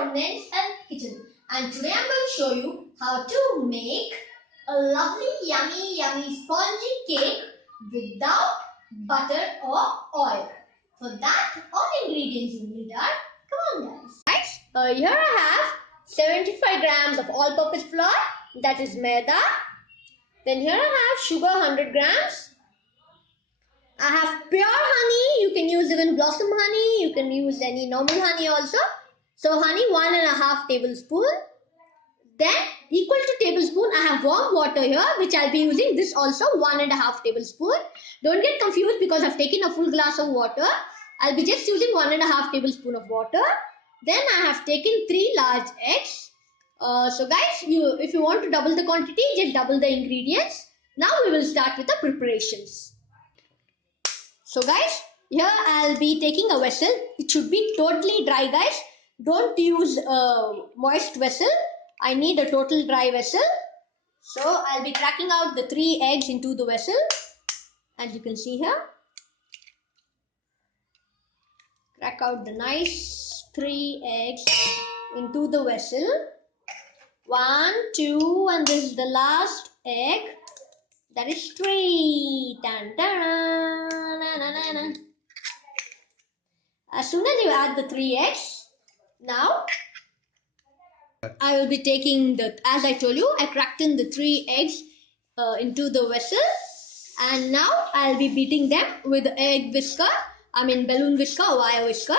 from Nan's Health Kitchen, and today I'm going to show you how to make a lovely yummy spongy cake without butter or oil. For that, all ingredients you need are, come on guys. Here I have 75 grams of all-purpose flour, that is maida. Then here I have sugar 100 grams. I have pure honey. You can use even blossom honey. You can use any normal honey also. So honey 1.5 tablespoon. Then equal to tablespoon I have warm water here, which I'll be using this also 1.5 tablespoon. Don't get confused because I've taken a full glass of water. I'll be just using 1.5 tablespoon of water. Then I have taken 3 large eggs. So guys, if you want to double the quantity, just double the ingredients. Now we will start with the preparations. So guys, here I'll be taking a vessel. It should be totally dry, guys. Don't use a moist vessel. I need a total dry vessel. So I'll be cracking out the 3 eggs into the vessel. As you can see here. Crack out the nice 3 eggs into the vessel. 1, 2, and this is the last egg. That is 3. Dun, dun, na, na, na, na. As soon as you add the 3 eggs, now I will be taking as I told you, I cracked in the 3 eggs into the vessel, and now I'll be beating them with egg whisker, balloon whisker or wire whisker.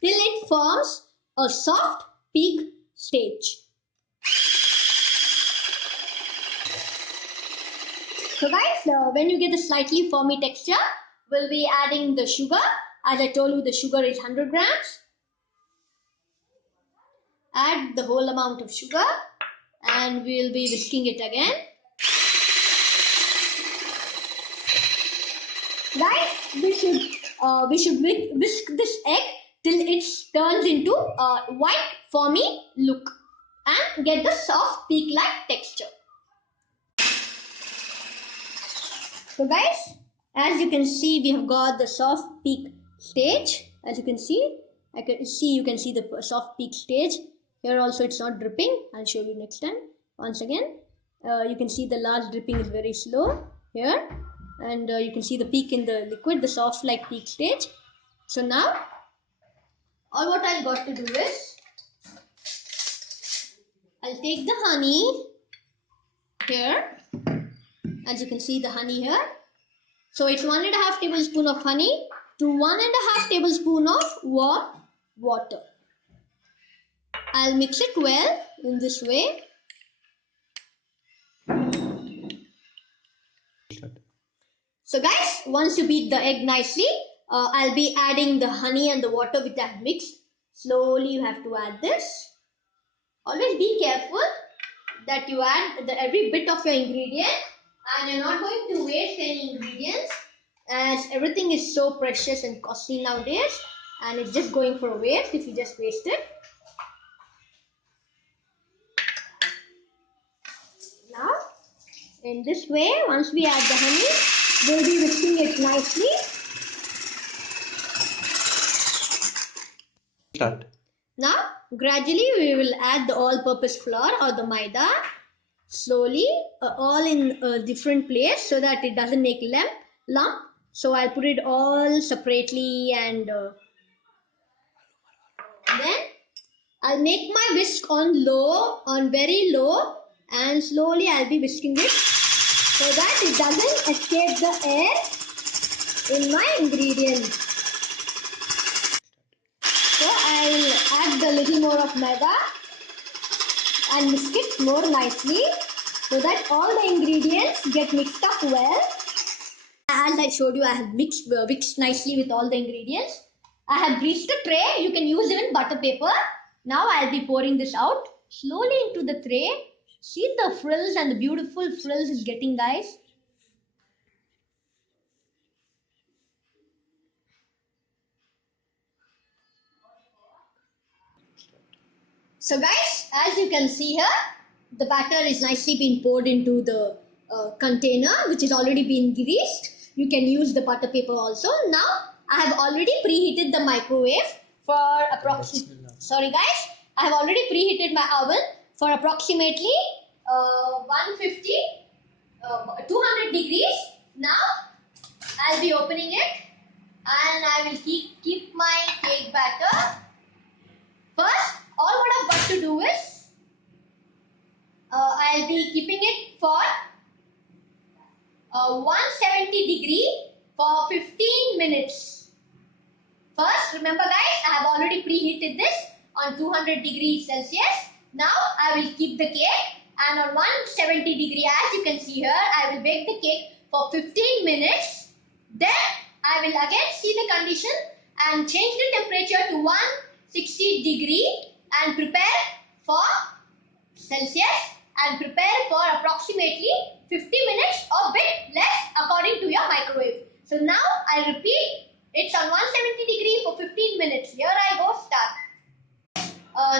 Till it forms a soft peak stage. So guys, when you get a slightly foamy texture, we'll be adding the sugar. As I told you, the sugar is 100 grams. Add the whole amount of sugar and we'll be whisking it again. Guys, we should whisk this egg till it turns into a white foamy look and get the soft peak-like texture. So guys, as you can see, we have got the soft peak stage. As you can see, you can see the soft peak stage. Here also it's not dripping. I'll show you next time. Once again, you can see the last dripping is very slow here. And you can see the peak in the liquid, the soft like peak stage. So now, all what I've got to do is, I'll take the honey here. As you can see the honey here. So it's 1.5 tablespoon of honey to 1.5 tablespoon of warm water. I'll mix it well in this way. So guys, once you beat the egg nicely, I'll be adding the honey and the water which I have mixed. Slowly you have to add this. Always be careful that you add every bit of your ingredient, and you're not going to waste any ingredients, as everything is so precious and costly nowadays, and it's just going for a waste if you just waste it. Now, in this way, once we add the honey, we'll be whisking it nicely. Start. Now, gradually we will add the all-purpose flour or the maida, slowly, all in a different place so that it doesn't make lump. So I'll put it all separately, and then I'll make my whisk on very low, and slowly I'll be whisking it so that it doesn't escape the air in my ingredients. So I'll add a little more of maida and whisk it more nicely so that all the ingredients get mixed up well. As I showed you, I have mixed nicely with all the ingredients. I have greased the tray. You can use even butter paper. Now I'll be pouring this out slowly into the tray. See the frills and the beautiful frills it's getting, guys. So guys, as you can see here, the batter is nicely been poured into the container, which is already been greased. You can use the butter paper also. Now I have already preheated the microwave for approximately. Sorry guys, I have already preheated my oven for approximately 150, 200 degrees. Now I'll be opening it and I will keep my cake batter. First, all what I've got to do is I'll be keeping it for 170 degree for 15 minutes. First, remember guys, I have already preheated this on 200 degrees Celsius. Now I will keep the cake and on 170 degree, as you can see here, I will bake the cake for 15 minutes. Then I will again see the condition and change the temperature to 160 degree and prepare for Celsius and prepare for approximately 50 minutes or bit less according to your microwave. So now I repeat, it's on 170 degree for 15 minutes. Here I go, start.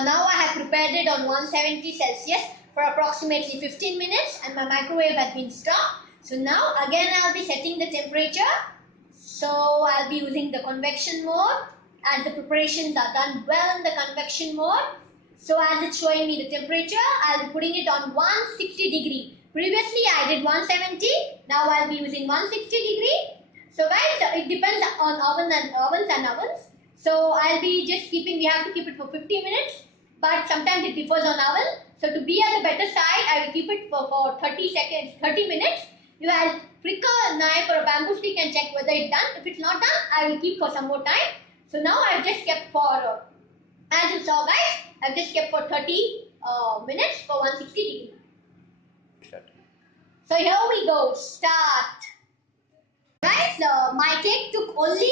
Now I have prepared it on 170 Celsius for approximately 15 minutes and my microwave has been stopped. So now again I'll be setting the temperature. So I'll be using the convection mode and the preparations are done well in the convection mode. So as it's showing me the temperature, I'll be putting it on 160 degree. Previously I did 170, now I'll be using 160 degree. So guys, it depends on ovens. So I'll be just keeping, we have to keep it for 50 minutes, but sometimes it differs on oven. So to be at the better side, I will keep it for 30 minutes. You will prick a knife or a bamboo stick and check whether it's done. If it's not done, I will keep for some more time. So now I've just kept for, as you saw guys, I've just kept for 30 minutes for 160 degree. So here we go, start. Guys, my cake took only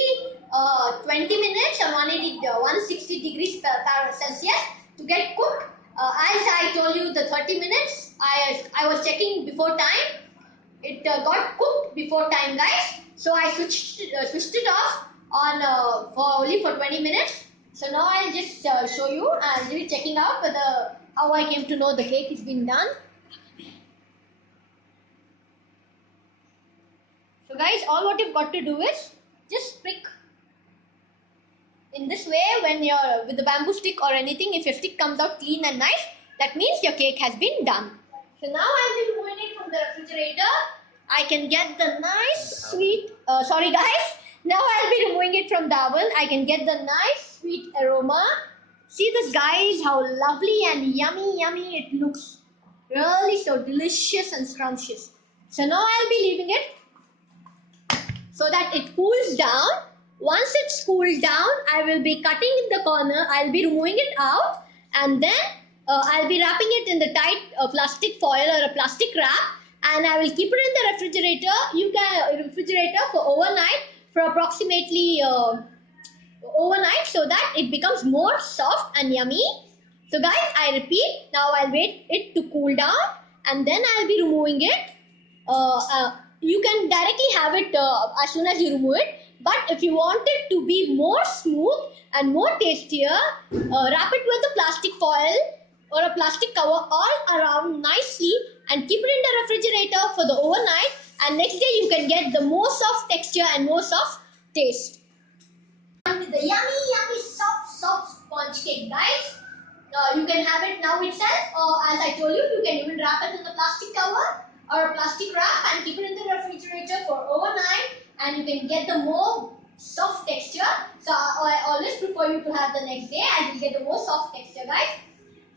20 minutes on 160 degrees Celsius to get cooked. As I told you, the 30 minutes, I was checking before time. It got cooked before time, guys. So I switched it off on only for 20 minutes. So now I'll just show you. I'll be checking out whether how I came to know the cake has been done. So guys, all what you've got to do is just prick in this way when you're with the bamboo stick or anything. If your stick comes out clean and nice, that means your cake has been done. So now I'll be removing it from the refrigerator. I can get the nice sweet, sorry guys. Now I'll be removing it from the oven. I can get the nice sweet aroma. See this guys, how lovely and yummy it looks. Really so delicious and scrumptious. So now I'll be leaving it so that it cools down. Once it's cooled down, I will be cutting in the corner. I'll be removing it out and then I'll be wrapping it in the tight plastic foil or a plastic wrap and I will keep it in the refrigerator. You can refrigerator for overnight for approximately overnight so that it becomes more soft and yummy. So guys, I repeat, now I'll wait it to cool down and then I'll be removing it. You can directly have it as soon as you remove it. But if you want it to be more smooth and more tastier, wrap it with a plastic foil or a plastic cover all around nicely and keep it in the refrigerator for the overnight. And next day you can get the more soft texture and more soft taste. And with the yummy soft sponge cake, guys. You can have it now itself, or as I told you, you can even wrap it in the plastic cover or a plastic wrap and keep it in the refrigerator for overnight. And you can get the more soft texture. So I always prefer you to have the next day as you get the more soft texture, guys.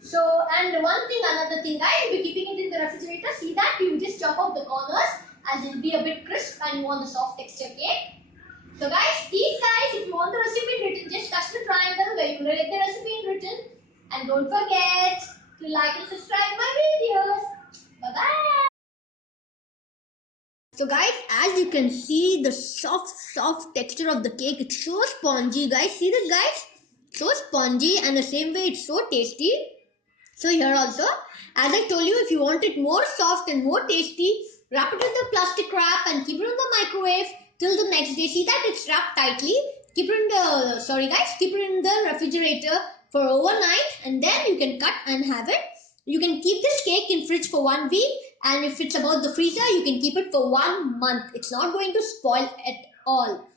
So, and another thing, guys, if you're keeping it in the refrigerator, see that you just chop off the corners as it will be a bit crisp and you want the soft texture cake. So guys, please guys, if you want the recipe written, just touch the triangle where you will get the recipe written. And don't forget to like and subscribe my videos. Bye-bye. So guys, as you can see, the soft texture of the cake, it's so spongy, guys. See this, guys? So spongy and the same way it's so tasty. So here also, as I told you, if you want it more soft and more tasty, wrap it with a plastic wrap and keep it in the microwave till the next day. See that it's wrapped tightly. Keep it in the, keep it in the refrigerator for overnight and then you can cut and have it You can keep this cake in fridge for 1 week, and if it's about the freezer, you can keep it for 1 month. It's not going to spoil at all.